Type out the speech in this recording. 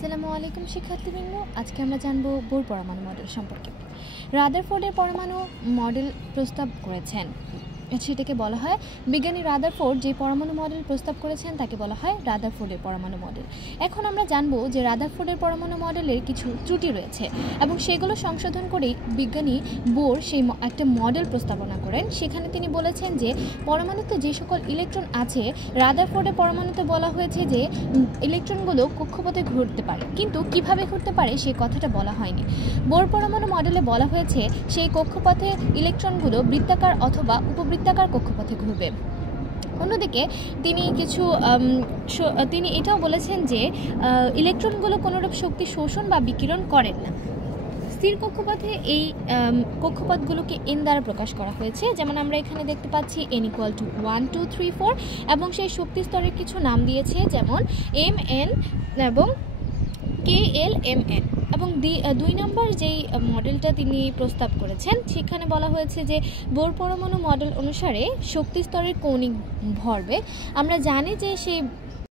আসসালামু আলাইকুম শিক্ষার্থীবৃন্দ, আজকে আমরা জানব বোর পরমাণু মডেল সম্পর্কে। রাদারফোর্ডের পরমাণু মডেল প্রস্তাব করেছেন, সেটাকে বলা হয় বিজ্ঞানী রাদারফোর্ড যে পরমাণু মডেল প্রস্তাব করেছেন তাকে বলা হয় রাদারফোর্ডের পরমাণু মডেল। এখন আমরা জানব যে রাদারফোর্ডের পরমাণু মডেলের কিছু ত্রুটি রয়েছে এবং সেগুলো সংশোধন করেই বিজ্ঞানী বোর সেই একটা মডেল প্রস্তাবনা করেন। সেখানে তিনি বলেছেন যে পরমাণুতে যে সকল ইলেকট্রন আছে, রাদারফোর্ডের পরমাণুতে বলা হয়েছে যে ইলেকট্রনগুলো কক্ষপথে ঘুরতে পারে, কিন্তু কিভাবে ঘুরতে পারে সে কথাটা বলা হয়নি। বোর পরমাণু মডেলে বলা হয়েছে সেই কক্ষপথে ইলেকট্রনগুলো বৃত্তাকার অথবা উপবৃত্তাকার কক্ষপথে ঘুরবে। অন্যদিকে তিনি এটাও বলেছেন যে ইলেকট্রনগুলো কোনোরূপ শক্তি শোষণ বা বিকিরণ করেন না। স্থির কক্ষপথে এই কক্ষপথগুলোকে এন দ্বারা প্রকাশ করা হয়েছে, যেমন আমরা এখানে দেখতে পাচ্ছি n = 1 2 3 4 এবং সেই শক্তি স্তরের কিছু নাম দিয়েছে, যেমন mn এবং KLMN। এবং 2 নম্বর যেই মডেলটা তিনি প্রস্তাব করেছেন সেখানে বলা হয়েছে যে বোর পরমাণু মডেল অনুসারে শক্তি স্তরের কৌণিক ভরবেগ, আমরা জানি যে সেই